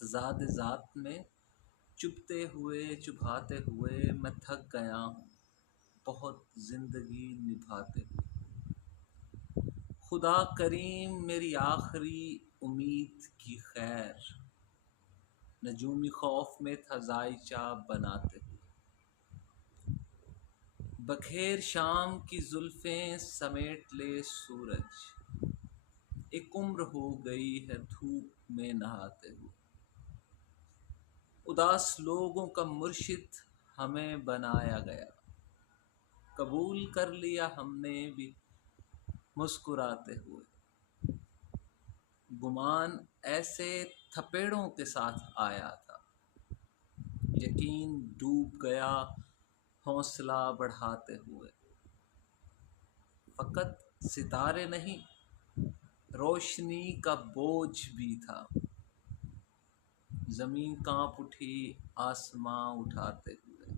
تضاد ذات میں چبھتے ہوئے چبھاتے ہوئے میں تھک گیا ہوں، بہت زندگی نبھاتے ہوئے۔ خدا کریم میری آخری امید کی خیر، نجومی خوف میں تھا ذائچہ بناتے ہوئے۔ بخیر شام کی زلفیں سمیٹ لے سورج، ایک عمر ہو گئی ہے دھوپ میں نہاتے ہوئے۔ اداس لوگوں کا مرشد ہمیں بنایا گیا، قبول کر لیا ہم نے بھی مسکراتے ہوئے۔ گمان ایسے تھپیڑوں کے ساتھ آیا تھا، یقین ڈوب گیا حوصلہ بڑھاتے ہوئے۔ فقط ستارے نہیں، روشنی کا بوجھ بھی تھا، زمین کانپ اٹھی آسماں اٹھاتے ہوئے۔